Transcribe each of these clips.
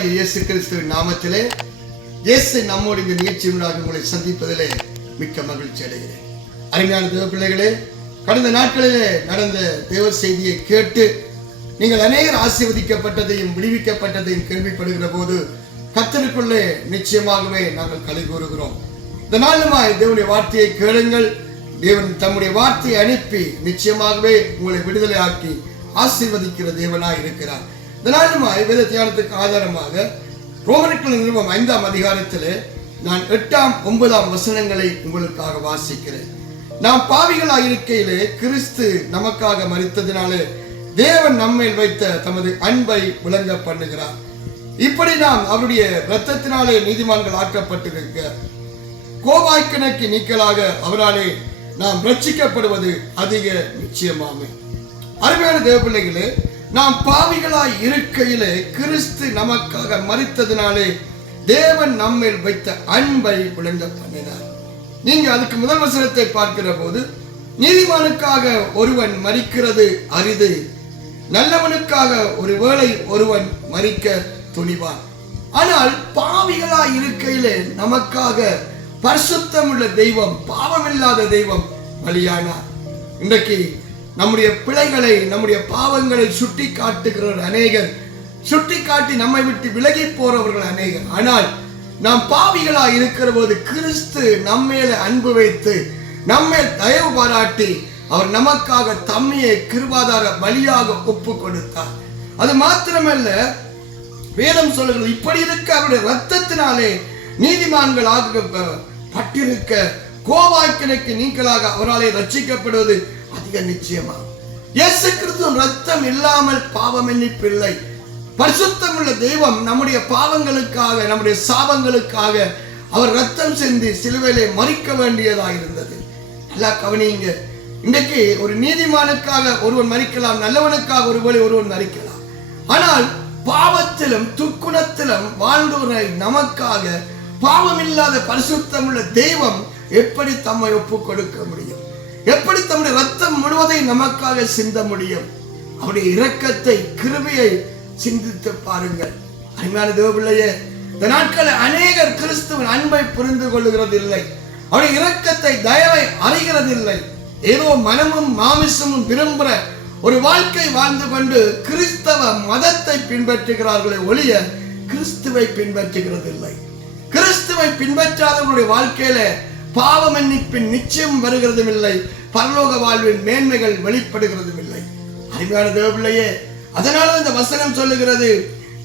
ஆண்டவராகிய இயேசு கிறிஸ்துவின் நாமத்திலே இயேசு நம்மோடு இந்த நிகழ்ச்சியினூடாக உங்களை சந்திப்பதிலே மிக்க மகிழ்ச்சி அடைகிறேன். அருமையான தேவ பிள்ளைகளே, கடந்த நாட்களிலே நடந்த தேவ செய்தியை கேட்டு நீங்கள் அநேகர் ஆசீர்வதிக்கப்பட்டதையும் விடுவிக்கப்பட்டதையும் கேள்விப்படுகிற போது கர்த்தருக்குள்ளே நிச்சயமாகவே நாங்கள் களி கூறுகிறோம். இந்த நாளுமாய் தேவனுடைய வார்த்தையை கேளுங்கள். தேவன் தம்முடைய வார்த்தையை அனுப்பி நிச்சயமாகவே உங்களை விடுதலை ஆக்கி ஆசீர்வதிக்கிற தேவனாய் இருக்கிறார். இந்த நாளுமாய் வேத தியானத்துக்கு ஆதாரமாக ரோமர்கள் நிருபம் 5ஆம் அதிகாரத்திலே நான் 8ஆம் 9ஆம் வசனங்களை உங்களுக்காக வாசிக்கிறேன். நாம் பாவிகளாய் இருக்கையிலே கிறிஸ்து நமக்காக மரித்ததினாலே தேவன் நம்மேல் வைத்த தமது அன்பை விளங்க பண்ணுகிறார். இப்படி நாம் அவருடைய இரத்தத்தினாலே நீதிமான்கள் ஆக்கப்பட்டிருக்க கோபாய்க்கணைக்கு நீக்கலாக அவராலே நாம் ரட்சிக்கப்படுவது அதிக நிச்சயமாமே. அருமையான தேவ பிள்ளைகளே, நாம் பாவிகளாய் இருக்கையிலே கிறிஸ்து நமக்காக மரித்ததினாலே தேவன் நம்மேல் வைத்த அன்பை விளங்க பண்ணினார். நீங்க அதுக்கு முதல் வசனத்தை பார்க்கிற போது, நீதிமானுக்காக ஒருவன் மரிக்கிறது அரிது, நல்லவனுக்காக ஒருவேளை ஒருவன் மரிக்க துணிவான். ஆனால் பாவிகளாய் இருக்கையிலே நமக்காக பரிசுத்தமுள்ள தெய்வம், பாவமில்லாத தெய்வம் பலியானார். இன்றைக்கு நம்முடைய பிழைகளை, நம்முடைய பாவங்களை சுட்டி காட்டுகிற அநேகர், சுட்டி காட்டி நம்மை விட்டு விலகி போறவர்கள் அநேகர். ஆனால் நாம் பாவிகளாய் இருக்கிற போது கிறிஸ்து நம்மேல அன்பு வைத்து நம்மேல் தயவு பாராட்டி அவர் நமக்காக தம்மையை கிருபாதார பலியாக ஒப்பு கொடுத்தார். அது மாத்திரமல்ல, வேதம் சொல்லுகிறது, இப்படி இருக்க அவருடைய இரத்தத்தினாலே நீதிமான்கள் பட்டிருக்க கோபாய்க்கணைக்கு நீங்களாக அவராலே ரட்சிக்கப்படுவது அதிக நிச்சயமா. இயேசு கிறிஸ்துவின் ரத்தம் இல்லாமல் பாவம் எண்ணிப்பில்லை. பரிசுத்தம் உள்ள தெய்வம் நம்முடைய பாவங்களுக்காக, நம்முடைய சாபங்களுக்காக அவர் ரத்தம் சிந்தி சிலுவையிலே மரிக்க வேண்டியதாக இருந்தது. நல்லா கவனிங்க. இன்றைக்கு ஒரு நீதிமானுக்காக ஒருவன் மரிக்கலாம், நல்லவனுக்காக ஒருவன் மரிக்கலாம். ஆனால் பாவத்திலும் துக்குணத்திலும் வாழ்ந்தவரை நமக்காக பாவமில்லாத பரிசுத்தம் உள்ள தெய்வம் எப்படி தம்மை ஒப்பு கொடுக்க முடியும்? எப்படி தம்முடைய ரத்தம் முழுவதை நமக்காக சிந்த முடியும்? அவருடைய இரக்கத்தை, கிருபையை சிந்தித்து பாருங்கள். அருமையான தேவ பிள்ளையே, இந்த நாட்களில் அநேகர் கிறிஸ்துவின் அன்பை புரிந்து கொள்ளுகிறதில்லை, அவருடைய இரக்கத்தை, தயவை அறிகிறதில்லை. ஏதோ மனமும் மாமிசமும் விரும்புகிற ஒரு வாழ்க்கை வாழ்ந்து கொண்டு கிறிஸ்தவ மதத்தை பின்பற்றுகிறார்களே ஒழிய கிறிஸ்துவை பின்பற்றுகிறதில்லை. கிறிஸ்துவை பின்பற்றாதவர்களுடைய வாழ்க்கையில பாவ மன்னிப்பின் நிச்சயம் வருகிறதும் இல்லை, பரலோக வாழ்வின் மேன்மைகள் வெளிப்படுகிறதும் இல்லை. அருமையான தேவ பிள்ளையே, அதனால இந்த வசனம் சொல்லுகிறது,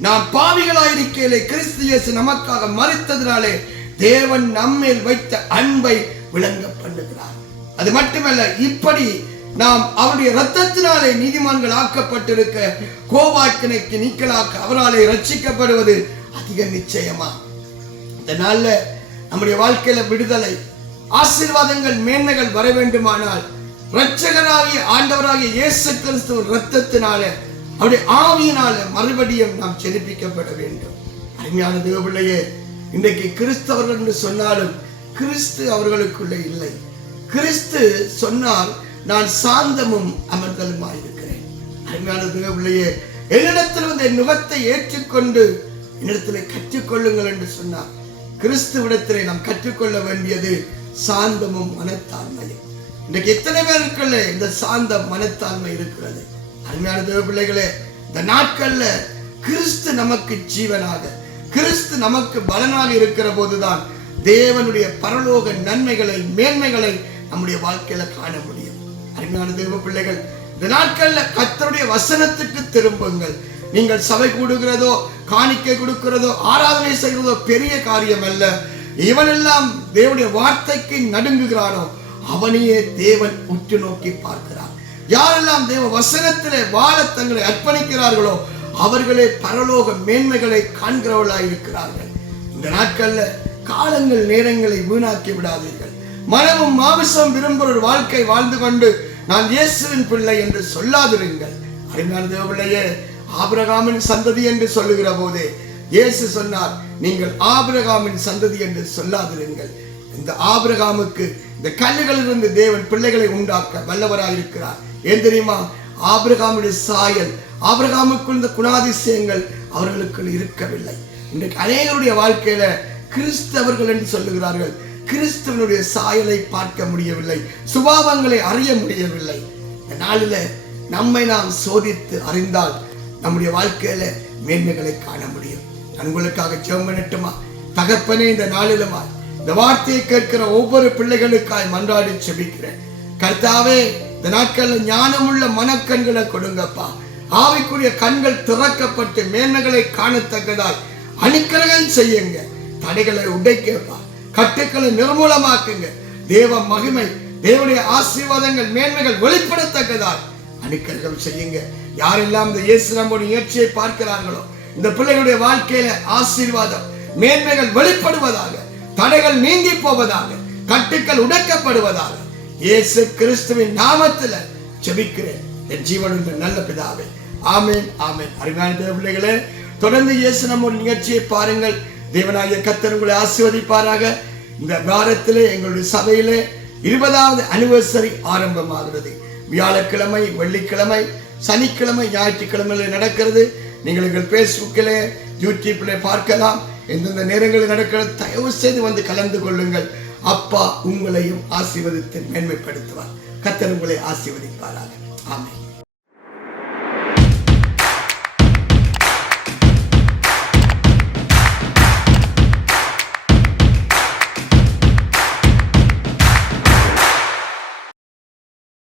நாம் பாவிகளாயிருக்கையிலே கிறிஸ்து இயேசு நமக்காக மரித்ததினாலே தேவன் நம்மேல் வைத்த அன்பை விளங்க பண்ணுகிறார். அது மட்டுமல்ல, இப்படி நாம் அவருடைய இரத்தத்தினாலே நீதிமான்கள் ஆக்கப்பட்டிருக்க கோபாய்க்கணைக்கு நீக்கலாக அவராலே ரட்சிக்கப்படுவது அதிக நிச்சயமா. இந்த நாள்ல நம்முடைய வாழ்க்கையில விடுதலை, ஆசீர்வாதங்கள், மேன்மைகள் வர வேண்டுமானால் இரட்சகராகிய ஆண்டவராகிய இயேசு கிறிஸ்துவின் இரத்தத்தினால, அவருடைய ஆவியினால மறுபடியும் நாம் செலுப்பிக்கப்பட வேண்டும். அருமையான தேவ பிள்ளையே, இன்றைக்கு கிறிஸ்தவர்கள் என்று சொன்னாலும் கிறிஸ்து அவர்களுக்குள்ளே இல்லை. கிறிஸ்து சொன்னால் நான் சாந்தமும் அமர்தலுமாய் இருக்கிறேன். அருமையான தேவ பிள்ளையே, என்னிடத்தில் வந்து என் நுகத்தை ஏற்றுக்கொண்டு என்னிடத்தில் கற்றுக்கொள்ளுங்கள் என்று சொன்னார். கிறிஸ்துவிடத்திலே நாம் கற்றுக்கொள்ள வேண்டியது சாந்தமும் மனத்தாழ்மையும். இன்றைக்கு எத்தனை பேருக்குள்ள இந்த சாந்த மனத்தாழ்மை இருக்கிறது? அருமையான தேவ பிள்ளைகளே, இந்த நாட்கள்ல கிறிஸ்து நமக்கு ஜீவனாக, கிறிஸ்து நமக்கு பலனாக இருக்கிற போதுதான் தேவனுடைய பரலோக நன்மைகளை, மேன்மைகளை நம்முடைய வாழ்க்கையில காண முடியும். அருமையான தேவ பிள்ளைகள், இந்த நாட்கள்ல கர்த்தருடைய வசனத்துக்கு திரும்புங்கள். நீங்கள் சபை கூடுகிறதோ, காணிக்கை கொடுக்கிறதோ, ஆராதனை செய்கிறதோ பெரிய காரியம் அல்ல. இவனெல்லாம் தேவனுடைய வார்த்தைக்கு நடுங்குகிறானோ அவனையே தேவன் உற்று நோக்கி பார்க்கிறார். யாரெல்லாம் தேவ வசனத்திலே வாழ தங்களை அர்ப்பணிக்கிறார்களோ அவர்களே பரலோக மேன்மைகளை காண்கிறவர்களாய் இருக்கிறார்கள். இந்த நாட்கள்ல காலங்கள், நேரங்களை வீணாக்கி விடாதீர்கள். மனமும் மாமிசம் விரும்புகிற ஒரு வாழ்க்கை வாழ்ந்து கொண்டு நான் இயேசுவின் பிள்ளை என்று சொல்லாதிருங்கள். அருமையான தேவ பிள்ளையே, ஆபிரகாமின் சந்ததி என்று சொல்லுகிற போதே இயேசு சொன்னார், நீங்கள் ஆபிரகாமின் சந்ததி என்று சொல்லாதிருங்கள். இந்த ஆபிரகாமுக்கு இந்த கல்லுகளிலிருந்து தேவன் பிள்ளைகளை உண்டாக்க வல்லவராயிருக்கிறார். ஏன் தெரியுமா? ஆபிரகாமுடைய சாயல், ஆபிரகாமுக்குள் இந்த குணாதிசயங்கள், அவர்களுக்குள் இருக்கவில்லை. இன்றைக்கு அநேகருடைய வாழ்க்கையில கிறிஸ்தவர்கள் என்று சொல்லுகிறார்கள், கிறிஸ்தவனுடைய சாயலை பார்க்க முடியவில்லை, சுபாவங்களை அறிய முடியவில்லை. இந்த நாளில நம்மை நாம் சோதித்து அறிந்தால் நம்முடைய வாழ்க்கையில மேன்மைகளை காண முடியும். நான் உங்களுக்காக ஜெபம் பண்ணட்டுமா? தகப்பனே, இந்த நாளிலுமா இந்த வார்த்தையை கேட்கிற ஒவ்வொரு பிள்ளைகளுக்காய் மன்றாடி செபிக்கிறேன். கர்த்தாவே, இந்த நாட்களில் ஞானமுள்ள மனக்கண்களை கொடுங்கப்பா. ஆவிக்குரிய கண்கள் திறக்கப்பட்டு மேன்மைகளை காணத்தக்கதாய் அனுக்கிரகம் செய்யுங்க. தடைகளை உடைக்கப்பா, கட்டுக்களை நிர்மூலமாக்குங்க. தேவ மகிமை, தேவனுடைய ஆசீர்வாதங்கள், மேன்மைகள் வெளிப்படத்தக்கதாய் அனுக்கிரகம் செய்யுங்க. யாரெல்லாம் இந்த இயேசு நம்முடைய நிகழ்ச்சியை பார்க்கிறார்களோ, இந்த பிள்ளைகளுடைய வாழ்க்கையில ஆசீர்வாதம், மேன்மைகள் வெளிப்படுவதாக, தடைகள் நீங்கி போவதாக, கட்டுக்கள் உடைக்கப்படுவதாக இயேசு கிறிஸ்துவின் நாமத்தில் ஜெபிக்கிறேன் என் ஜீவனுள்ள நல்ல பிதாவே. ஆமென், ஆமென். அருமையான தேவ பிள்ளைகளே, தொடர்ந்து இயேசு நம்முடைய நிகழ்ச்சியை பாருங்கள். தேவனாகிய கர்த்தர் உங்களை ஆசீர்வதிப்பாராக. இந்த வாரத்திலே எங்களுடைய சபையிலே 20வது அனிவர்சரி ஆரம்பமாகிறது. வியாழக்கிழமை, வெள்ளிக்கிழமை, சனிக்கிழமை, ஞாயிற்றுக்கிழமையில நடக்கிறது. நீங்கள் எங்கள் பேஸ்புக்கிலே, யூடியூப்ல பார்க்கலாம். எந்தெந்த நேரங்களில் நடக்கிறது தயவு செய்து வந்து கலந்து கொள்ளுங்கள். அப்பா உங்களையும் ஆசீர்வதித்து மேன்மைப்படுத்துவார். கர்த்தர் உங்களை ஆசீர்வதிப்பாராக. ஆமென்.